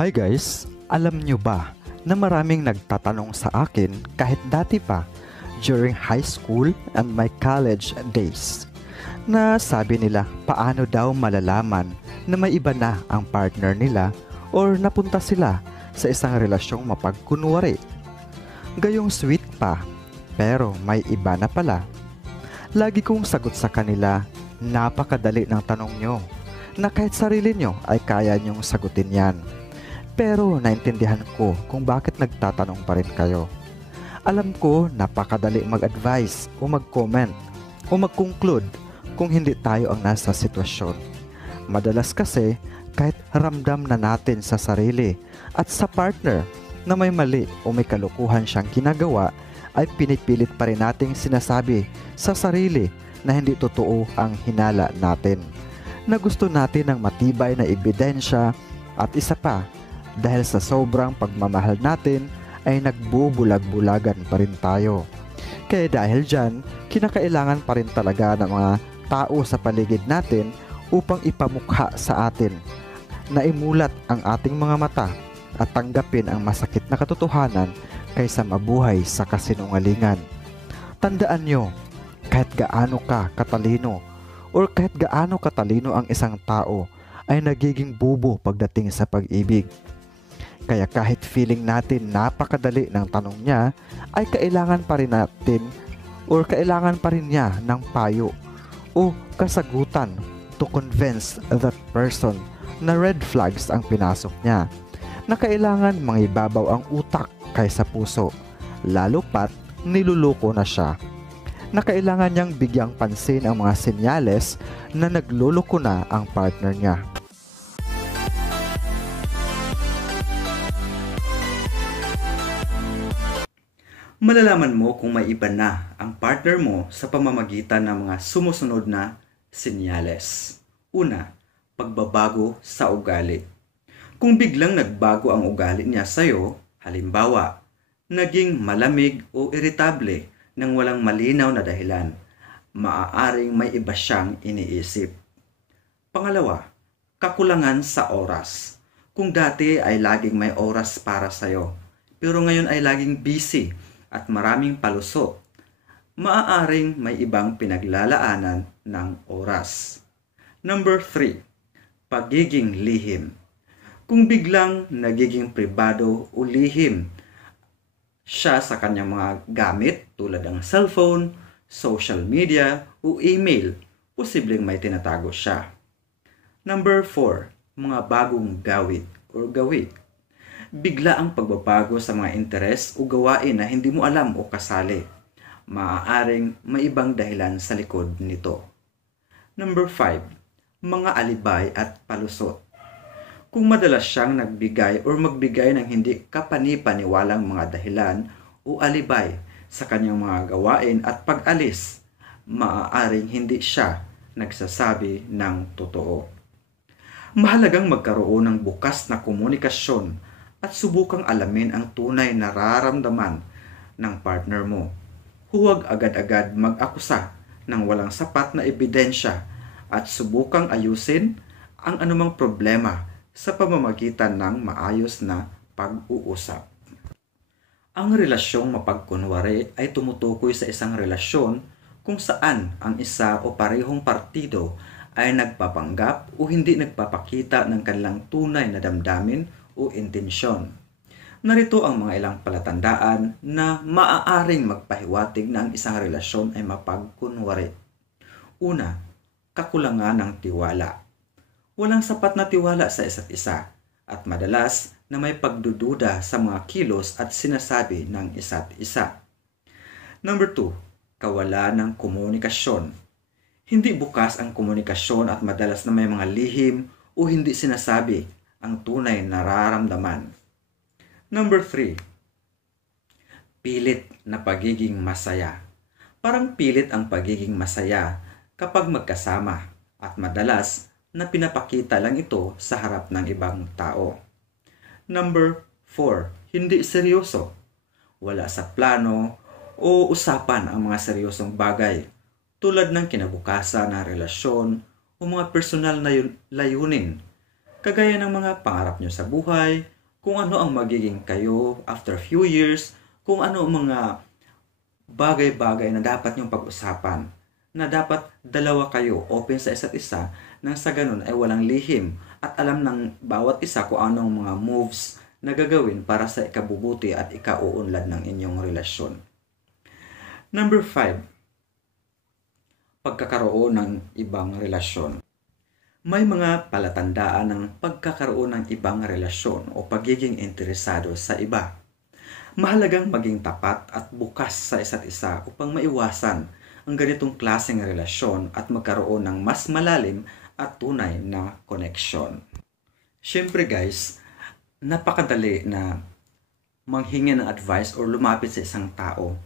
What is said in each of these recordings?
Hi guys! Alam nyo ba na maraming nagtatanong sa akin kahit dati pa during high school and my college days na sabi nila paano daw malalaman na may iba na ang partner nila or napunta sila sa isang relasyong mapagkunwari. Gayong sweet pa pero may iba na pala. Lagi kong sagot sa kanila, napakadali ng tanong nyo na kahit sarili nyo ay kaya nyong sagutin yan. Pero naintindihan ko kung bakit nagtatanong pa rin kayo. Alam ko napakadali mag-advise o mag-comment o mag-conclude kung hindi tayo ang nasa sitwasyon. Madalas kasi kahit ramdam na natin sa sarili at sa partner na may mali o may kalukuhan siyang ginagawa, ay pinipilit pa rin nating sinasabi sa sarili na hindi totoo ang hinala natin, na gusto natin ng matibay na ebidensya, at isa pa, dahil sa sobrang pagmamahal natin ay nagbubulag-bulagan pa rin tayo. Kaya dahil dyan, kinakailangan pa rin talaga ng mga tao sa paligid natin upang ipamukha sa atin na imulat ang ating mga mata at tanggapin ang masakit na katotohanan kaysa mabuhay sa kasinungalingan. Tandaan nyo, kahit gaano ka katalino or kahit gaano katalino ang isang tao ay nagiging bubo pagdating sa pag-ibig. Kaya kahit feeling natin napakadali ng tanong niya, ay kailangan pa rin natin or kailangan pa rin niya ng payo o kasagutan to convince that person na red flags ang pinasok niya, na kailangan mangibabaw ang utak kaysa puso, lalo pat niluloko na siya, na kailangan niyang bigyang pansin ang mga senyales na nagluloko na ang partner niya. Malalaman mo kung may iba na ang partner mo sa pamamagitan ng mga sumusunod na senyales. Una, pagbabago sa ugali. Kung biglang nagbago ang ugali niya sa'yo, halimbawa, naging malamig o iritable nang walang malinaw na dahilan, maaaring may iba siyang iniisip. Pangalawa, kakulangan sa oras. Kung dati ay laging may oras para sa'yo, pero ngayon ay laging busy at maraming palusot, maaaring may ibang pinaglalaanan ng oras. Number 3, pagiging lihim. Kung biglang nagiging pribado o lihim siya sa kanyang mga gamit tulad ng cellphone, social media o email, posibleng may tinatago siya. Number 4, mga bagong gawit o gawi. Bigla ang pagbabago sa mga interes o gawain na hindi mo alam o kasali. Maaaring may ibang dahilan sa likod nito. Number 5, mga alibay at palusot. Kung madalas siyang nagbigay o magbigay ng hindi kapani-paniwalang mga dahilan o alibay sa kanyang mga gawain at pag-alis, maaaring hindi siya nagsasabi ng totoo. Mahalagang magkaroon ng bukas na komunikasyon at subukang alamin ang tunay na nararamdaman ng partner mo. Huwag agad-agad mag-akusa ng walang sapat na ebidensya at subukang ayusin ang anumang problema sa pamamagitan ng maayos na pag-uusap. Ang relasyong mapagkunwari ay tumutukoy sa isang relasyon kung saan ang isa o parehong partido ay nagpapanggap o hindi nagpapakita ng kanilang tunay na damdamin o intensyon. Narito ang mga ilang palatandaan na maaaring magpahiwatig na ang isang relasyon ay mapagkunwari. Una, kakulangan ng tiwala. Walang sapat na tiwala sa isa't isa at madalas na may pagdududa sa mga kilos at sinasabi ng isa't isa. Number 2, kawalan ng komunikasyon. Hindi bukas ang komunikasyon at madalas na may mga lihim o hindi sinasabi ang tunay na nararamdaman. Number 3, pilit na pagiging masaya. Parang pilit ang pagiging masaya kapag magkasama at madalas na pinapakita lang ito sa harap ng ibang tao. Number 4, hindi seryoso. Wala sa plano o usapan ang mga seryosong bagay tulad ng kinabukasan ng relasyon o mga personal na layunin. Kagaya ng mga pangarap nyo sa buhay, kung ano ang magiging kayo after few years, kung ano ang mga bagay-bagay na dapat nyong pag-usapan, na dapat dalawa kayo open sa isa't isa, nang sa ganun ay walang lihim at alam ng bawat isa kung anong mga moves na gagawin para sa ikabubuti at ikauunlad ng inyong relasyon. Number 5, pagkakaroon ng ibang relasyon. May mga palatandaan ng pagkakaroon ng ibang relasyon o pagiging interesado sa iba. Mahalagang maging tapat at bukas sa isa't isa upang maiwasan ang ganitong klaseng relasyon at magkaroon ng mas malalim at tunay na koneksyon. Siyempre guys, napakadali na manghingi ng advice or lumapit sa isang tao.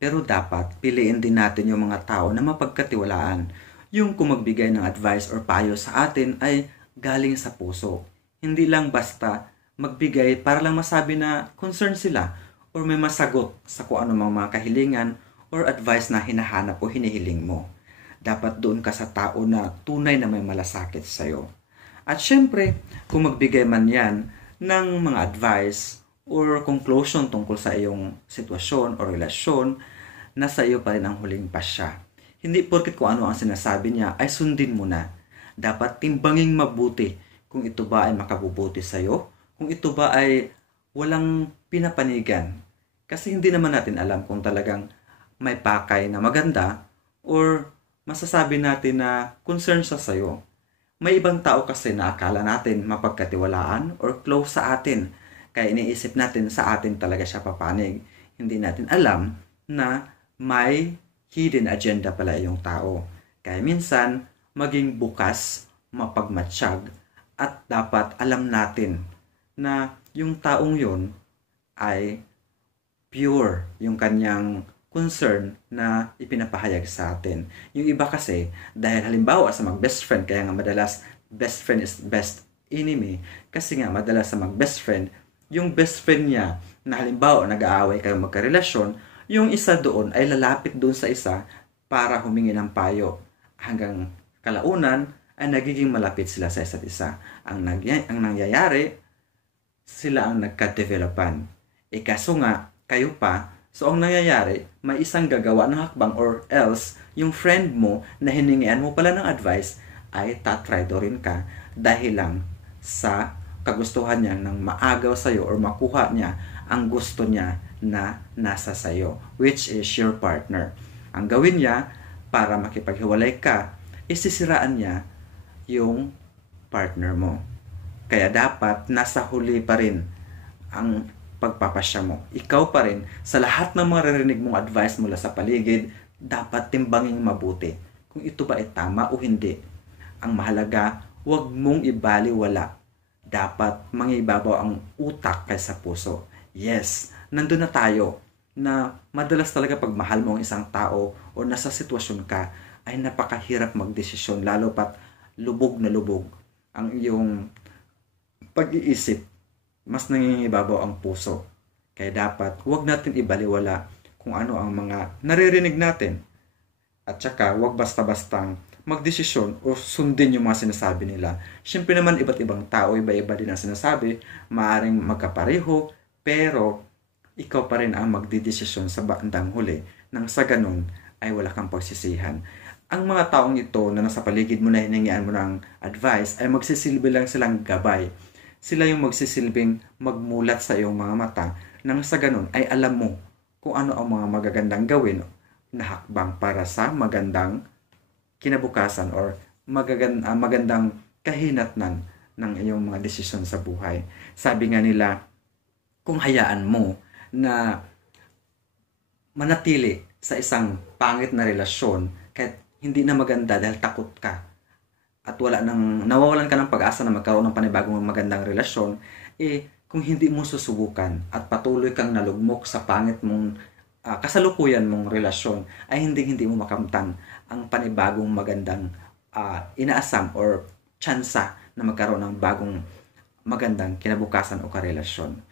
Pero dapat piliin din natin yung mga tao na mapagkatiwalaan. Yung kung magbigay ng advice or payo sa atin ay galing sa puso. Hindi lang basta magbigay para lang masabi na concern sila or may masagot sa kung ano mga kahilingan or advice na hinahanap o hinihiling mo. Dapat doon ka sa tao na tunay na may malasakit sa'yo. At syempre, kung magbigay man yan ng mga advice or conclusion tungkol sa iyong sitwasyon o relasyon, nasa iyo pa rin ang huling pasya. Hindi porket kung ano ang sinasabi niya ay sundin mo na. Dapat timbanging mabuti kung ito ba ay makabubuti sa'yo, kung ito ba ay walang pinapanigan. Kasi hindi naman natin alam kung talagang may pakay na maganda or masasabi natin na concern siya sa'yo. May ibang tao kasi na akala natin mapagkatiwalaan or close sa atin. Kaya iniisip natin sa atin talaga siya papanig. Hindi natin alam na may hidden agenda pala yung tao. Kaya minsan, maging bukas, mapagmatsyag, at dapat alam natin na yung taong yun ay pure yung kanyang concern na ipinapahayag sa atin. Yung iba kasi, dahil halimbawa sa mag-best friend, kaya nga madalas best friend is best enemy, kasi nga madalas sa mag-best friend, yung best friend niya na halimbawa nag-aaway kayo magkarelasyon, yung isa doon ay lalapit doon sa isa para humingi ng payo. Hanggang kalaunan ay nagiging malapit sila sa isa't isa. Ang nangyayari, sila ang nagka-developan. Kaso nga, kayo pa, so ang nangyayari, may isang gagawa ng hakbang or else, yung friend mo na hiningian mo pala ng advice ay tatraidorin ka dahil lang sa kagustuhan niya ng maagaw sa'yo or makuha niya ang gusto niya na nasa sayo, which is your partner. Ang gawin niya para makipaghiwalay ka, isisiraan niya yung partner mo. Kaya dapat nasa huli pa rin ang pagpapasya mo. Ikaw pa rin, sa lahat ng mga maririnig mong advice mula sa paligid, dapat timbanging mabuti kung ito ba ay tama o hindi. Ang mahalaga, huwag mong ibaliwala. Dapat mangibabaw ang utak kaysa puso. Yes, nandun na tayo na madalas talaga pag mahal mo ang isang tao o nasa sitwasyon ka, ay napakahirap magdesisyon, lalo pat lubog na lubog ang iyong pag-iisip. Mas nangingibabaw ang puso. Kaya dapat huwag natin ibaliwala kung ano ang mga naririnig natin. At saka huwag basta-bastang magdesisyon o sundin yung mga sinasabi nila. Siyempre naman iba't ibang tao, iba-iba din ang sinasabi, maaaring magkapareho, pero ikaw pa rin ang magdidesisyon sa bandang huli nang sa ganun ay wala kang pagsisihan. Ang mga taong ito na nasa paligid mo na hiningian mo ng advice ay magsisilbi lang silang gabay. Sila yung magsisilbing magmulat sa iyong mga mata nang sa ganun ay alam mo kung ano ang mga magagandang gawin na hakbang para sa magandang kinabukasan or magandang kahinatnan ng iyong mga desisyon sa buhay. Sabi nga nila, kung hayaan mo na manatili sa isang pangit na relasyon kahit hindi na maganda dahil takot ka at nawawalan ka ng pag-asa na magkaroon ng panibagong magandang relasyon, kung hindi mo susubukan at patuloy kang nalugmok sa pangit mong kasalukuyan mong relasyon, ay hindi mo makamtan ang panibagong magandang inaasam or tsansa na magkaroon ng bagong magandang kinabukasan o karelasyon.